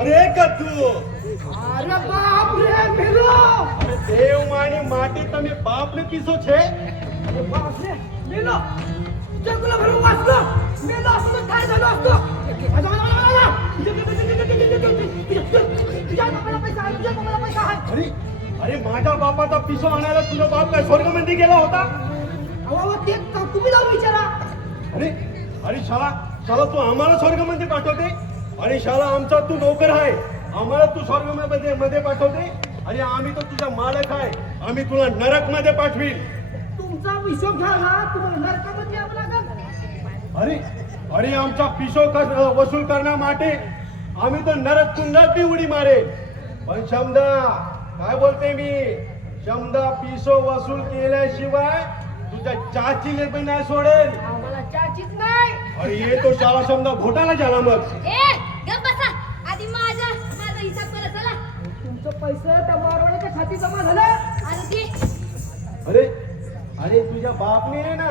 अरे कद्दू! अरे बाप रे मिलो! अरे देव मानी माटी तमे बाप ने किसो छे. अरे बाप रे मिलो! जंगल भरू वाचलो. मेलो असं काय झालं असतो? अरे अरे माझ्या बापाचा पिसो आणायला तुझा बाप काय स्वर्ग स्वर्गमध्ये गेला होता? अहो ते तुम्ही जाऊ विचारा. अरे अरे शाला शाला तू आम्हाला स्वर्ग स्वर्गमध्ये पाठवते? अरे शाला आमचा तू नोकर आहे. आम्हाला तू स्वर्गमध्ये मध्ये पाठवते अरे आम्ही तर तुझा मालक आहे. आम्ही तुला नरकमध्ये पाठवील. तुमचा तुम्हाला नरकामध्ये यावं लागेल. अरे अरे आमचा पिसो क- वसूल करण्या માટે आम्ही तर नरक कुंडात बी उडी मारे पण शमदा काय बोलते मी? शमदा पिसो वसूल केल्याशिवाय तुझ्या चाचीले पण नाही सोडेल. आम्हाला चाचीच नाही. अरे ये तो शाला शमदा घोटाला झाला मग ए गप बसा आधी माझा माझा हिसाब करा चला तुमचं पैसे त्या मारवाड्याच्या खाती जमा झालं? अरे अरे अरे तुझ्या बापने आहे ना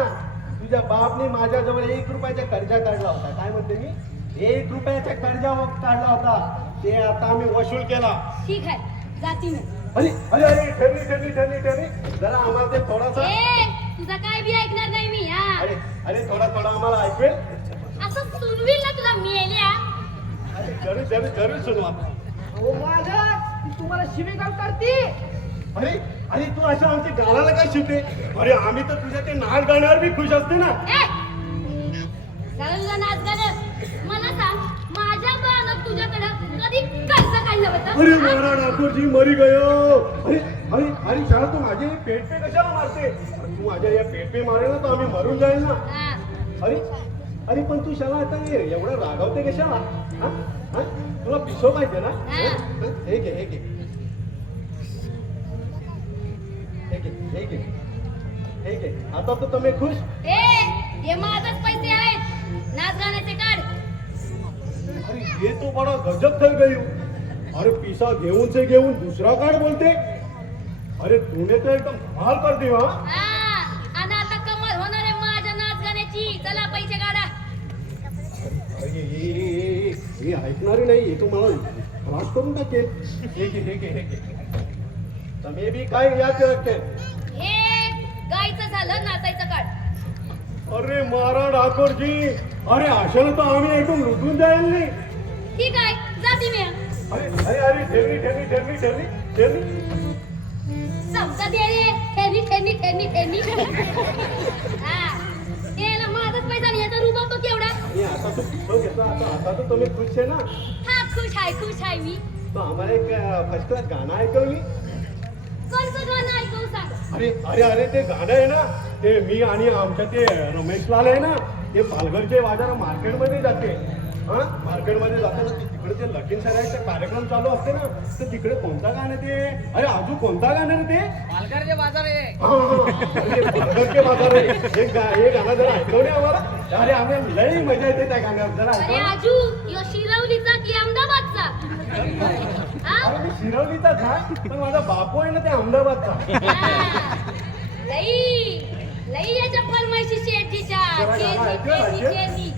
तुझ्या बापने माझ्याजवळ एक रुपयाचा कर्जा काढला होता. काय म्हणते मी? एक रुपयाचा कर्जा काढला होता. ते आता आम्ही वसूल केला. ठीक आहे जाती मी अरे अरे अरे ठरली ठरली ठरली ठरली. जरा आम्हाला ते थोडासा ए तुझा काय बी ऐकणार नाही मी हा? अरे अरे थोडा थोडा आम्हाला ऐकवेल. असं सुनवील ना तुला मेल्या? अरे जरूर जरूर जरूर आपण. अहो मालक ती तुम्हाला शिवेगाव करते. अरे अरे तू असं आमच्या गाण्याला काय शिवते अरे आम्ही तर तुझ्या ते नाच गाण्यावर बी खुश असते ना. ए! नाच गाणं मला सांग माझ्या बाळानं तुझ्याकडं कधी कर्ज काढलं होतं? अरे हा? मारा ठाकूरजी मरी गयो. अरे अरे अरे शाळा तू माझे पेट पे कशाला मारते? अरे तू माझ्या या पेट पे मारेल ना तर आम्ही मरून जाईल ना. हा. अरे अरे पण तू शाला आता एवढा रागावते का हा? तुला पिशो पाहिजे ना? हे. घे हे? घे हे घे. आता तर तुम्ही खुश. ए हे माझच पैसे आहेत. नाच गाण्याचे काढ. अरे ये तो बडा गजब थर गयू अरे पिसा घेऊन से घेऊन दुसरा काढ बोलते. अरे तुने तर एकदम कमाल कर दिवा. आणि आता कमाल होणार आहे माझ्या नाच गाण्याची. चला पैसे ऐकणारे नाही हे तो मला त्रास करून टाकेल. हे घे हे घे हे घे. तुम्ही बी काय हे गायचं झालं नाचायचं काढ. अरे मारा ठाकूरजी अरे अशाला तर आम्ही एकदम लुटून जाईल नाही. ठीक आहे जाती मी. अरे अरे अरे ठेवली ठेवली ठेवली ठेवली ठेवली समजा दे रे ठेनी ठेनी ठेनी ठेनी हा. आता तर तुम्ही खुश आहे ना? हा खुश आहे खुश आहे मी. तो आम्हाला एक फर्स्ट क्लास गाणं ऐकवली कोणतं गाणं ऐकू सांग? अरे अरे अरे ते गाणं आहे ना ते मी आणि आमच्या ते रमेश लाल आहे ना ते पालघरचे बाजार मार्केटमध्ये जाते. हा? मार्केटमध्ये जाते ना ते तिकडे ते लगीन सरायचा कार्यक्रम चालू असते ना तर तिकडे कोणता गाणं ते? अरे अजून कोणता गाणं रे ते? पालघरचे बाजार आहे हा, हा, अरे पालघरचे बाजार आहे हे गा- हे गाणं जरा ऐकवणे आम्हाला. अरे आम्ही लई मजा येते त्या गाण्यावर जरा अरे ऐकव आजू यो शिरवलीचा की अहमदाबादचा हा? अरे मी शिरवलीचाच आहे पण माझा बापू आहे ना ते अहमदाबादचा हा. लई लई याच्या फरमाईशी गाणं शेती? शेती